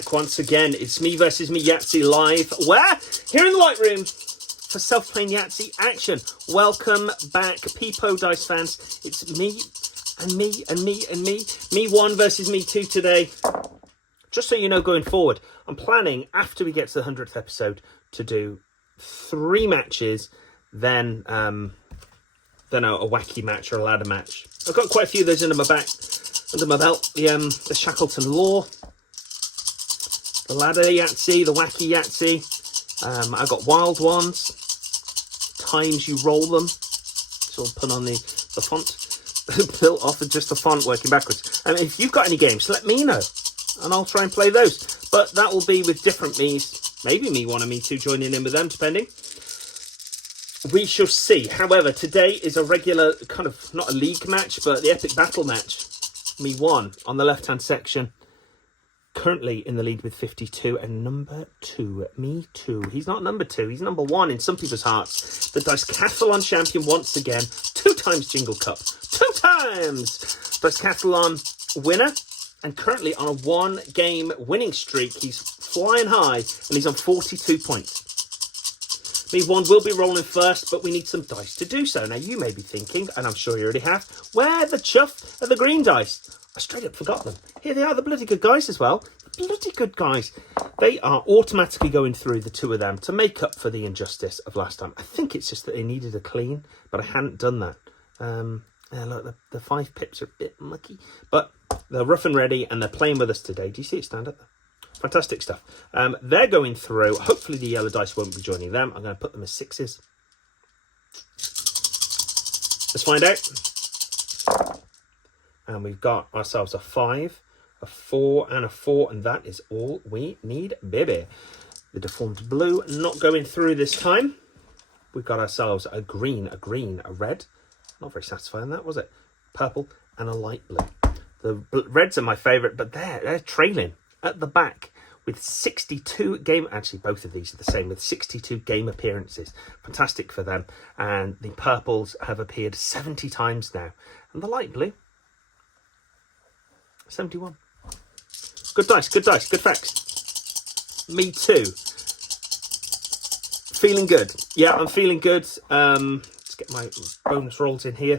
back once again. It's Me versus Me Yahtzee live. Where? Here in the Light Room for self-playing Yahtzee action. Welcome back, Peepo Dice fans. It's me and me and me and me. Me 1 versus me 2 today. Just so you know, going forward, I'm planning, after we get to the 100th episode, to do 3 matches, then a wacky match or a ladder match. I've got quite a few of those under my belt. The Shackleton Law, the ladder Yahtzee, the wacky Yahtzee. I've got wild ones. Times you roll them. So I'll put on the font. Built off of just the font working backwards. If you've got any games, let me know, and I'll try and play those. But that will be with different me's. Maybe me 1 and me 2 joining in with them, depending. We shall see. However, today is a regular, kind of, not a league match, but the epic battle match. Me 1 on the left-hand section. Currently in the lead with 52. And number 2, me 2. He's not number 2. He's number 1 in some people's hearts. The Dice-Cathlon champion once again. 2 times Jingle Cup. 2 times Dice-Cathlon winner. And currently on a 1-game winning streak. He's flying high. And he's on 42 points. Me 1 will be rolling first, but we need some dice to do so. Now, you may be thinking, and I'm sure you already have, where the chuff are the green dice? I straight up forgot them. Here they are, the bloody good guys as well. The bloody good guys. They are automatically going through, the 2 of them, to make up for the injustice of last time. I think it's just that they needed a clean, but I hadn't done that. Look, the 5 pips are a bit mucky, but they're rough and ready, and they're playing with us today. Do you see it stand up there? Fantastic stuff. They're going through. Hopefully the yellow dice won't be joining them. I'm going to put them as 6s. Let's find out. And we've got ourselves a 5, a 4, and a 4. And that is all we need, baby. The deformed blue not going through this time. We've got ourselves a green, a red. Not very satisfying, that, was it? Purple and a light blue. The reds are my favourite, but they're trailing at the back with 62 game, actually both of these are the same, with 62 game appearances. Fantastic for them. And the purples have appeared 70 times now. And the light blue, 71. Good dice, good facts. Me 2. Feeling good. Yeah, I'm feeling good. Let's get my bonus rolls in here.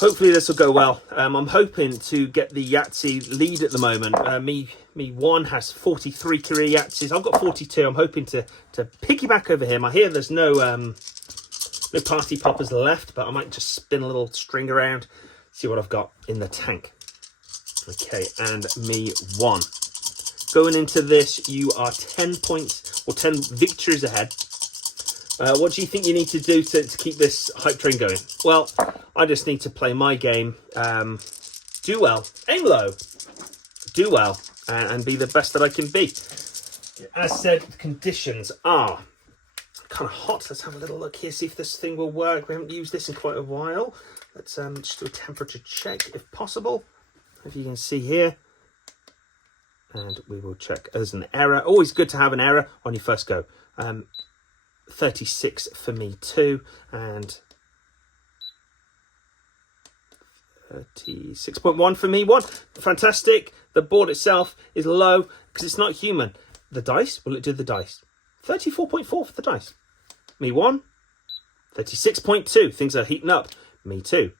Hopefully this will go well. I'm hoping to get the Yahtzee lead at the moment. Me 1 has 43 career Yahtzees. I've got 42. I'm hoping to piggyback over him. I hear there's no party poppers left, but I might just spin a little string around, see what I've got in the tank. Okay, and me 1. Going into this, you are 10 points or 10 victories ahead. What do you think you need to do to keep this hype train going? Well, I just need to play my game, do well, aim low, do well, and be the best that I can be. As said, the conditions are kind of hot. Let's have a little look here, see if this thing will work. We haven't used this in quite a while. Let's just do a temperature check if possible. If you can see here. And we will check. There's an error. Always good to have an error on your first go. 36 for me 2, and 36.1 for me 1. Fantastic. The board itself is low because it's not human. The dice, will it do the dice? 34.4 for the dice. Me 1, 36.2. Things are heating up. Me 2.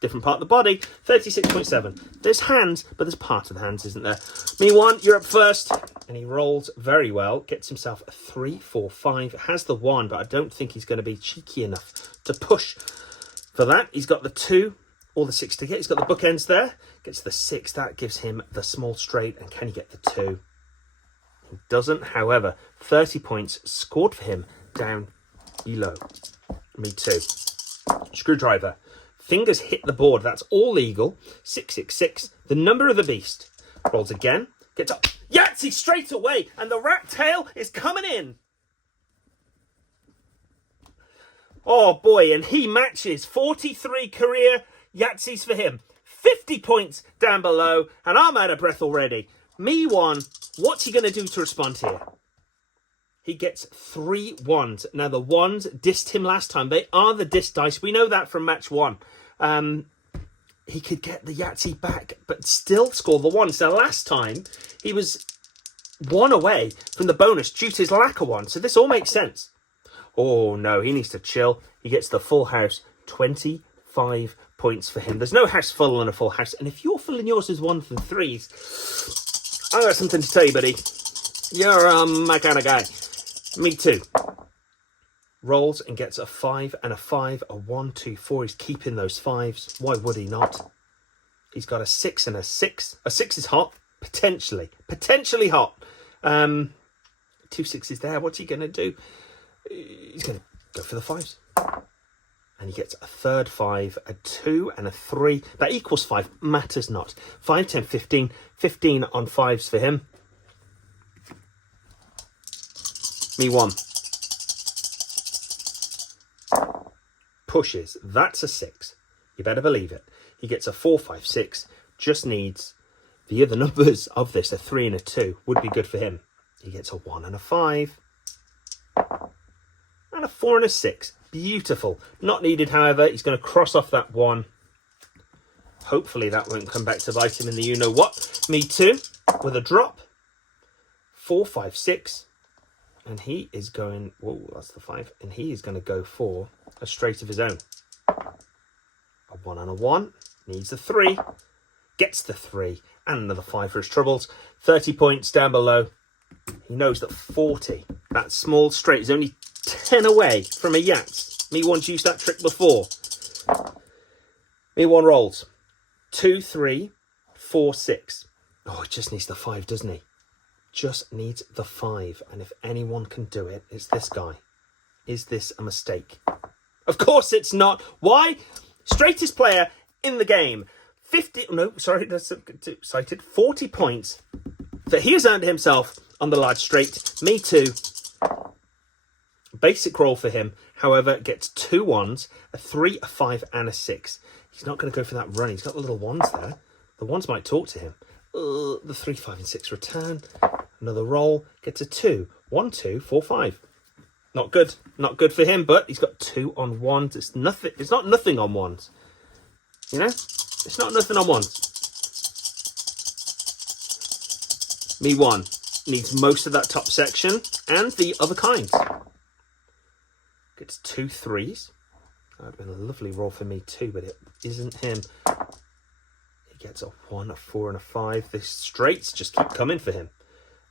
Different part of the body, 36.7. There's hands, but there's part of the hands, isn't there? Me 1, you're up first. And he rolls very well. Gets himself a 3, 4, 5. Has the 1, but I don't think he's going to be cheeky enough to push for that. He's got the 2 or the 6 to get. He's got the bookends there. Gets the 6. That gives him the small straight. And can he get the 2? He doesn't. However, 30 points scored for him down below. Me 2. Screwdriver. Fingers hit the board. That's all legal. 666. The number of the beast. Rolls again. Gets up. Yahtzee straight away. And the rat tail is coming in. Oh boy. And he matches 43 career Yahtzees for him. 50 points down below. And I'm out of breath already. Me 1. What's he going to do to respond here? He gets 3 1s. Now, the 1s dissed him last time. They are the diss dice. We know that from match 1. He could get the Yahtzee back, but still score the 1s. Now, last time, he was one away from the bonus due to his lack of one. So this all makes sense. Oh, no, he needs to chill. He gets the full house. 25 points for him. There's no house full and a full house. And if you're filling yours with ones and threes, I got something to tell you, buddy. You're my kind of guy. Me too. Rolls and gets a 5 and a 5, a 1, 2, 4. He's keeping those 5s. Why would he not? He's got a 6 and a 6. A 6 is hot. Potentially hot. 2 6s there. What's he going to do? He's going to go for the 5s. And he gets a third 5, a 2 and a 3. That equals 5. Matters not. 5, 10, 15. 15 on 5s for him. Me 1. Pushes. That's a 6. You better believe it. He gets a 4, 5, 6. Just needs the other numbers of this. A 3 and a 2 would be good for him. He gets a 1 and a 5. And a 4 and a 6. Beautiful. Not needed, however. He's going to cross off that 1. Hopefully that won't come back to bite him in the you-know-what. Me too. With a drop. 4, 5, 6. And he is going... Whoa, that's the 5. And he is going to go for a straight of his own. A 1 and a 1. Needs a 3. Gets the 3. And another 5 for his troubles. 30 points down below. He knows that 40, that small straight, is only 10 away from a Yahtzee. Me 1's used that trick before. Me 1 rolls. 2, 3, 4, 6. Oh, he just needs the 5, doesn't he? Just needs the 5. And if anyone can do it, it's this guy. Is this a mistake? Of course it's not. Why? Straightest player in the game. 40 points that he has earned himself on the large straight. Me too. Basic roll for him, however, gets 2 1s, a 3, a 5 and a 6. He's not going to go for that run. He's got the little 1s there. The 1s might talk to him. The 3, 5 and 6 return. Another roll. Gets a 2. 1, 2, 4, 5. Not good. Not good for him, but he's got 2 on 1s. It's nothing. It's not nothing on 1s. You know? It's not nothing on 1s. Me 1 needs most of that top section and the other kinds. Gets 2 3s. That would have been a lovely roll for me too, but it isn't him. He gets a 1, a 4 and a 5. The straights just keep coming for him.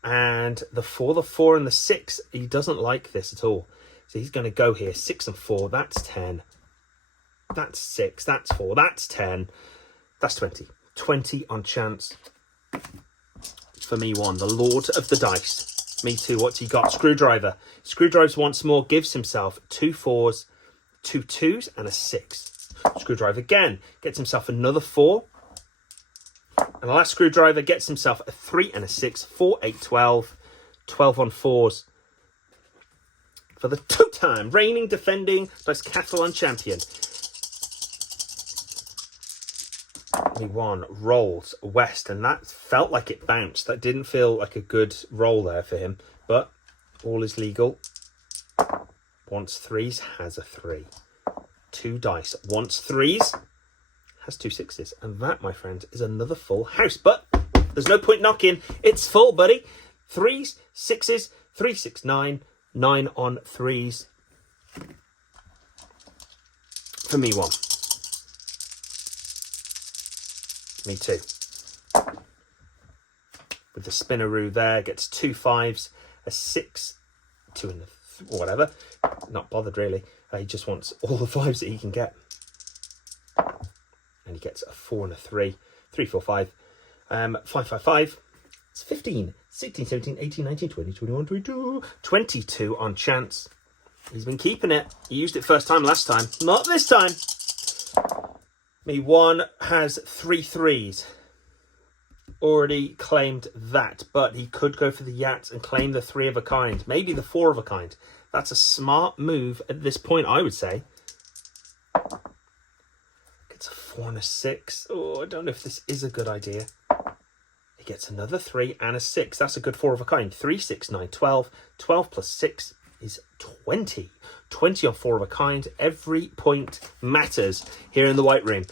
And the 4, the 4 and the 6, he doesn't like this at all. So he's going to go here. 6 and 4, that's 10. That's 6, that's 4, that's 10. That's 20. 20 on chance. For me 1, the Lord of the Dice. Me too, what's he got? Screwdriver. Screwdrives once more, gives himself 2 4s, 2 2s and a 6. Screwdriver again, gets himself another 4. And the last screwdriver gets himself a 3 and a 6, 4, 8, 12. 12 on 4s. For the 2-time reigning, defending, Decathlon champion. Me 1 rolls west, and that felt like it bounced. That didn't feel like a good roll there for him, but all is legal. Wants 3s, has a 3. 2 dice, wants 3s, has 2 6s, and that, my friend, is another full house. But there's no point knocking. It's full, buddy. 3s, 6s, 3, 6, 9. 9 on 3s. For me 1. Me too. With the spinneroo there, gets 2 5s, a 6, 2 and whatever. Not bothered really. He just wants all the 5s that he can get. And he gets a 4 and a 3. 3, 4, 5. 5, 5, 5. It's 15, 16, 17, 18, 19, 20, 21, 22. 22 on chance. He's been keeping it. He used it first time last time. Not this time. Me 1 has 3 3s. Already claimed that, but he could go for the Yahtzee and claim the 3 of a kind, maybe the 4 of a kind. That's a smart move at this point, I would say. Gets a 4 and a 6. Oh, I don't know if this is a good idea. He gets another 3 and a 6. That's a good 4 of a kind. 3, 6, 9, 12. 12 plus 6 is 20. 20 on 4 of a kind. Every point matters here in the White Room.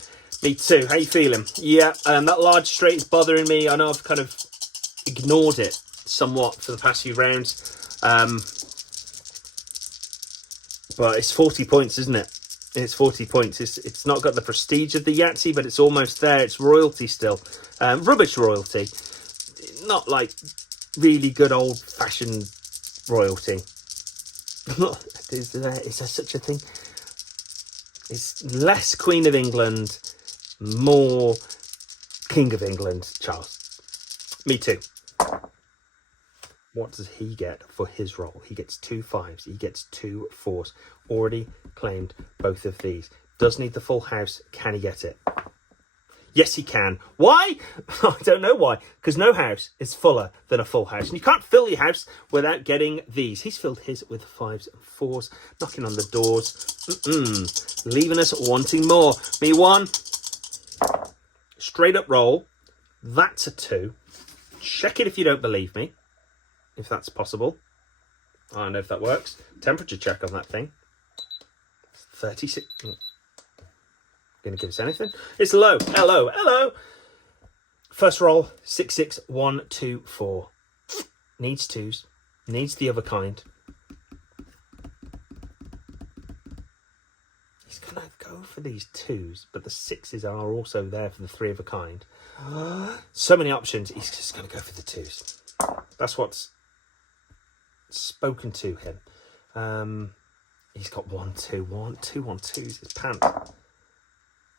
Me too. How you feeling? Yeah, that large straight is bothering me. I know I've kind of ignored it somewhat for the past few rounds. But it's 40 points, isn't it? It's 40 points. It's not got the prestige of the Yahtzee, but it's almost there. It's royalty still. Rubbish royalty. Not like really good old-fashioned royalty. Is there such a thing? It's less Queen of England, more King of England, Charles. Me too. What does he get for his roll? He gets 2 5s. He gets 2 4s. Already claimed both of these. Does need the full house. Can he get it? Yes, he can. Why? I don't know why. Because no house is fuller than a full house. And you can't fill your house without getting these. He's filled his with 5s and 4s. Knocking on the doors. Leaving us wanting more. Me 1. Straight up roll. That's a 2. Check it if you don't believe me. If that's possible. I don't know if that works. Temperature check on that thing. 36. Going to give us anything? It's low. Hello. Hello. First roll. 6 6 1 2 4. Needs 2s. Needs the other kind. He's going to go for these 2s, but the 6s are also there for the 3 of a kind. So many options. He's just going to go for the 2s. That's what's spoken to him. He's got 1 2 1 2 1 2s. His pants.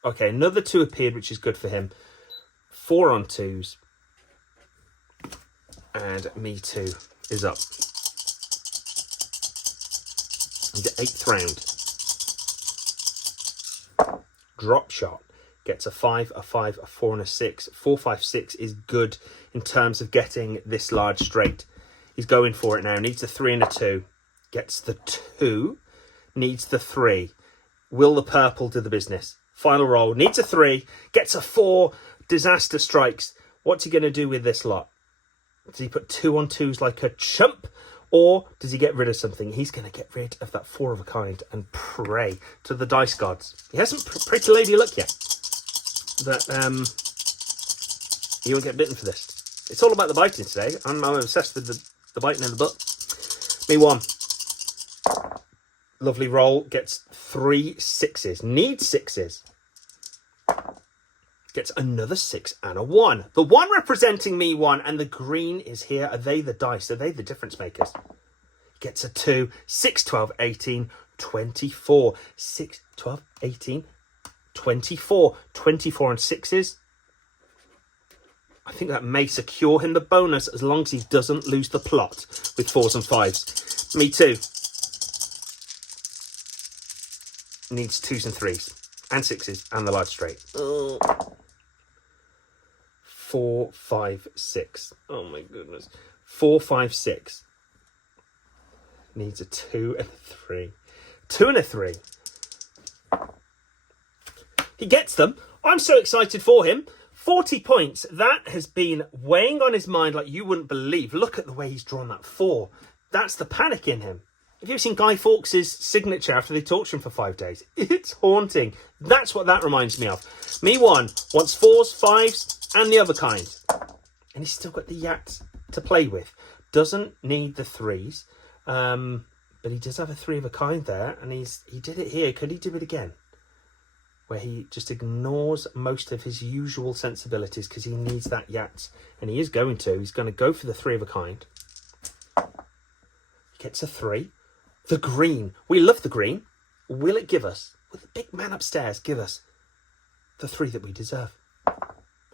Okay, another 2 appeared, which is good for him. 4 on 2s. And me 2 is up. And the 8th round. Drop shot. Gets a 5, a 5, a 4 and a 6. 4 5 6 is good in terms of getting this large straight. He's going for it now. Needs a 3 and a 2. Gets the 2. Needs the 3. Will the purple do the business? Final roll. Needs a 3. Gets a 4. Disaster strikes. What's he going to do with this lot? Does he put 2 on 2s like a chump? Or does he get rid of something? He's going to get rid of that 4 of a kind and pray to the dice gods. He hasn't prayed to Lady Luck yet. But he won't get bitten for this. It's all about the biting today. I'm obsessed with the biting in the butt. Me 1. Lovely roll. Gets 3 6s. Needs 6s. Gets another 6 and a 1. The 1 representing me 1 and the green is here. Are they the dice? Are they the difference makers? Gets a 2. 6, 12, 18, 24. 6, 12, 18, 24. 24 and 6s. I think that may secure him the bonus as long as he doesn't lose the plot with 4s and 5s. Me 2. Needs 2s and 3s. And 6s and the large straight. 4 5 6. Oh my goodness. 4 5 6. Needs a 2 and a 3. 2 and a 3. He gets them. I'm so excited for him. 40 points. That has been weighing on his mind like you wouldn't believe. Look at the way he's drawn that 4. That's the panic in him. Have you ever seen Guy Fawkes' signature after they torture him for 5 days? It's haunting. That's what that reminds me of. Me 1 wants 4s, 5s, and the other kind. And he's still got the Yahtzee to play with. Doesn't need the 3s. But he does have a 3 of a kind there. And he did it here. Could he do it again? Where he just ignores most of his usual sensibilities because he needs that Yahtzee. And he is going to. He's going to go for the 3 of a kind. He gets a 3. The green. We love the green. Will it give us, will the big man upstairs give us the 3 that we deserve?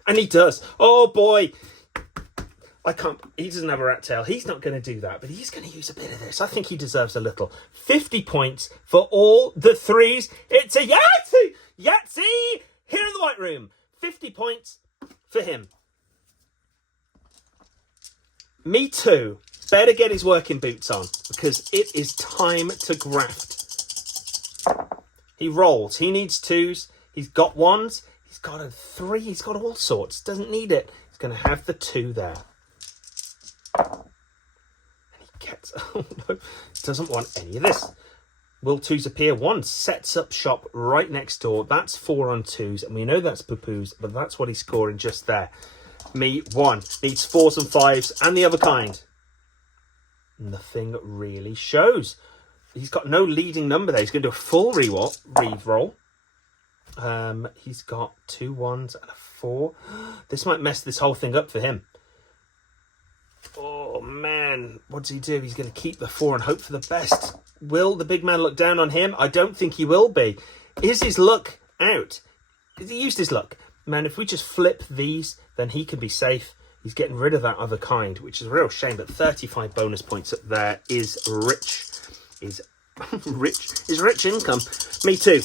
And he does. Oh boy. I can't, he doesn't have a rat tail. He's not going to do that, but he's going to use a bit of this. I think he deserves a little. 50 points for all the 3s. It's a Yahtzee! Yahtzee! Here in the White Room. 50 points for him. Me 2. Better get his working boots on because it is time to graft. He rolls. He needs 2s. He's got 1s. He's got a 3. He's got all sorts. Doesn't need it. He's going to have the 2 there. And he gets... Oh no. Doesn't want any of this. Will 2s appear? 1 sets up shop right next door. That's 4 on 2s. And we know that's poo-poos, but that's what he's scoring just there. Me 1 needs 4s and 5s and the other kind. Nothing really shows. He's got no leading number there. He's going to do a full re-roll. He's got 2 1s and a 4. This might mess this whole thing up for him. Oh, man. What does he do? He's going to keep the 4 and hope for the best. Will the big man look down on him? I don't think he will be. Is his luck out? Has he used his luck? Man, if we just flip these, then he can be safe. He's getting rid of that other kind, which is a real shame. But 35 bonus points up there is rich. Is rich income. Me too.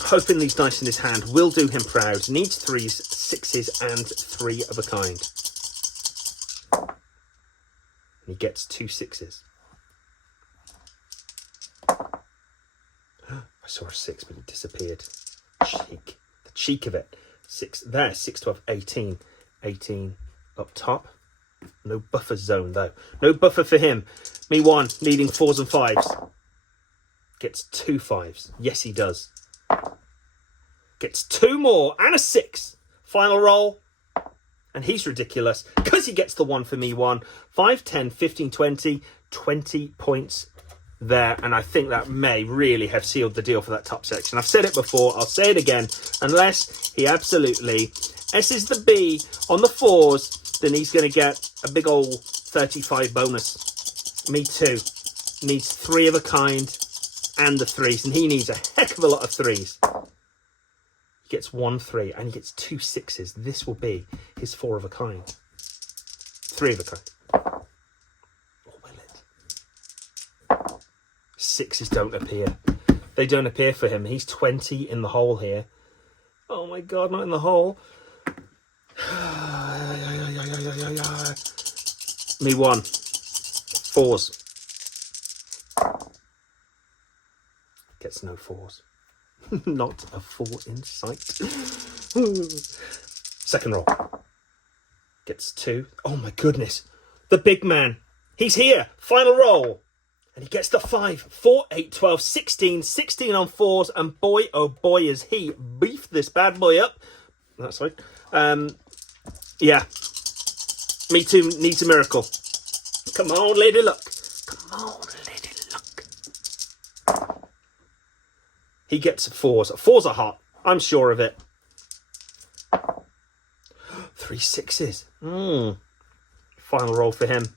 Hoping these dice in his hand will do him proud. Needs 3s, 6s, and 3 of a kind. He gets 2 6s. I saw a 6, but it disappeared. Cheek. The cheek of it. 6 there. 6, 12, 18. 18 up top. No buffer zone, though. No buffer for him. Me 1, needing 4s and 5s. Gets 2 5s. Yes, he does. Gets 2 more and a 6. Final roll. And he's ridiculous because he gets the 1 for me 1. 5, 10, 15, 20. 20 points there. And I think that may really have sealed the deal for that top section. I've said it before. I'll say it again. Unless he absolutely S's the B on the 4s, then he's going to get a big old 35 bonus. Me too. Needs 3 of a kind and the 3s. And he needs a heck of a lot of 3s. He gets 1 3 and he gets 2 6s. This will be his 4 of a kind. 3 of a kind. Or will it? 6s don't appear. They don't appear for him. He's 20 in the hole here. Oh my God, not in the hole. Me 1. 4s. Gets no 4s. Not a 4 in sight. Second roll. Gets 2. Oh my goodness. The big man. He's here. Final roll. And he gets the 5. 4, 8, 12, 16. 16 on 4s. And boy, oh boy, is he beefed this bad boy up. That's right. Yeah. Me too needs a miracle. Come on, Lady Luck. Come on, Lady Luck. He gets 4s. 4s are hot. I'm sure of it. 3 6s. Final roll for him.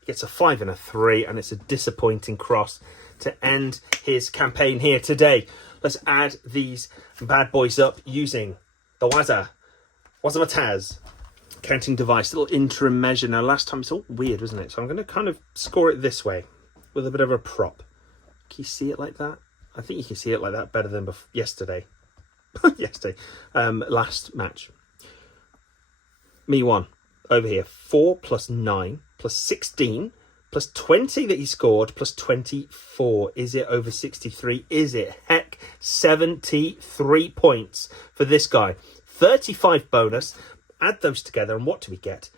He gets a 5 and a 3, and it's a disappointing cross to end his campaign here today. Let's add these bad boys up using the Wazamataz counting device, little interim measure. Now, last time it's all weird, wasn't it? So I'm going to kind of score it this way with a bit of a prop. Can you see it like that? I think you can see it like that better than yesterday. Last match. Me 1 over here. 4 plus 9 plus 16 plus 20 that he scored plus 24. Is it over 63? Is it? Heck, 73 points for this guy. 35 bonus. Add those together, and what do we get?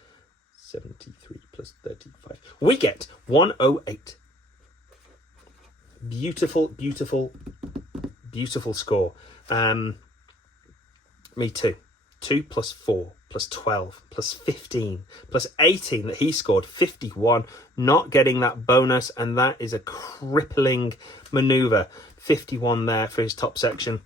73 plus 35. We get 108. Beautiful, beautiful, beautiful score. Me too. 2 plus 4 plus 12 plus 15 plus 18 that he scored. 51. Not getting that bonus, and that is a crippling manoeuvre. 51 there for his top section.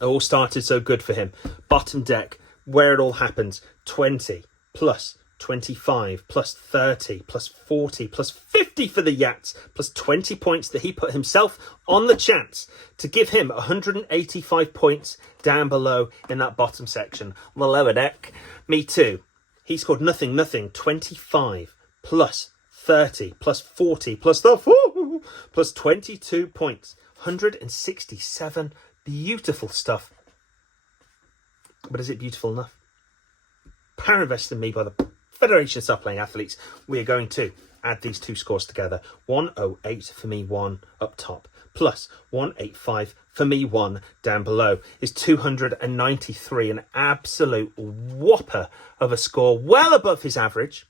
It all started so good for him. Bottom deck, where it all happens. 20 plus 25 plus 30 plus 40 plus 50 for the Yats, plus 20 points that he put himself on the chance to give him 185 points down below in that bottom section. The lower deck, me too. He scored nothing. 25 plus 30 plus 40 plus the plus 22 points. 167. Beautiful stuff. But is it beautiful enough? Power invested in me by the Federation of Self-Playing Athletes. We are going to add these two scores together. 108 for me 1 up top, plus 185 for me 1 down below is 293. An absolute whopper of a score, well above his average.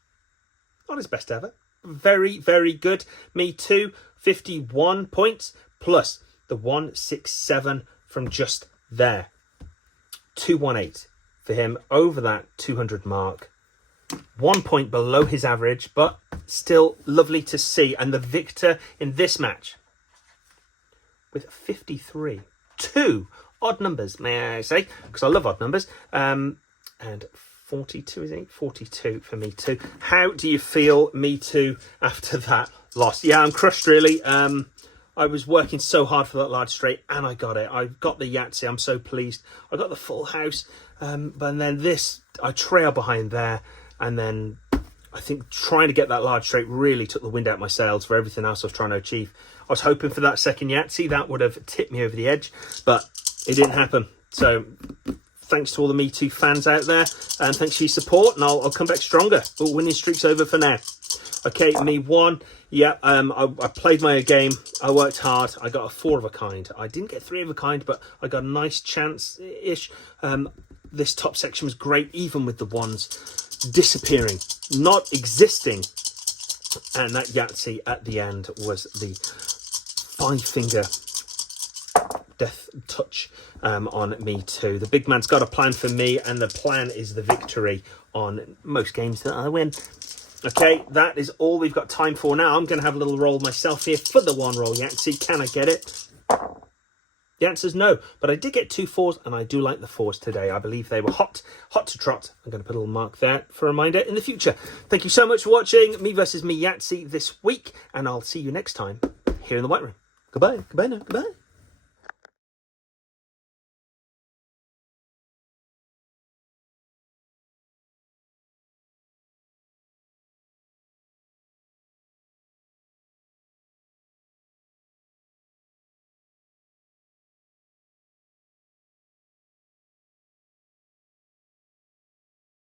Not his best ever. Very, very good. Me too. 51 points plus the 167 from just there. 218 for him over that 200 mark. 1 point below his average, but still lovely to see. And the victor in this match with 53. 2 odd numbers, may I say, because I love odd numbers. And 42, is it? 42 for Me Too. How do you feel, Me Too, after that loss? Yeah, I'm crushed, really. I was working so hard for that large straight, and I got it. I got the Yahtzee. I'm so pleased. I got the full house. But then this, I trail behind there. And then I think trying to get that large straight really took the wind out of my sails for everything else I was trying to achieve. I was hoping for that second Yahtzee. That would have tipped me over the edge, but it didn't happen. So thanks to all the Me Too fans out there, and thanks for your support, and I'll come back stronger. But winning streak's over for now. Okay, me won. Yeah, I played my game. I worked hard. I got a 4 of a kind. I didn't get 3 of a kind, but I got a nice chance-ish. This top section was great, even with the ones disappearing, not existing. And that Yahtzee at the end was the 5-finger death touch on Me Too. The big man's got a plan for me, and the plan is the victory on most games that I win. Okay, that is all we've got time for now. I'm going to have a little roll myself here for the 1-roll Yahtzee. Can I get it? The answer is no, but I did get 2 4s, and I do like the 4s today. I believe they were hot to trot. I'm going to put a little mark there for a reminder in the future. Thank you so much for watching Me versus Me Yahtzee this week, and I'll see you next time here in the White Room. Goodbye. Goodbye now. Goodbye.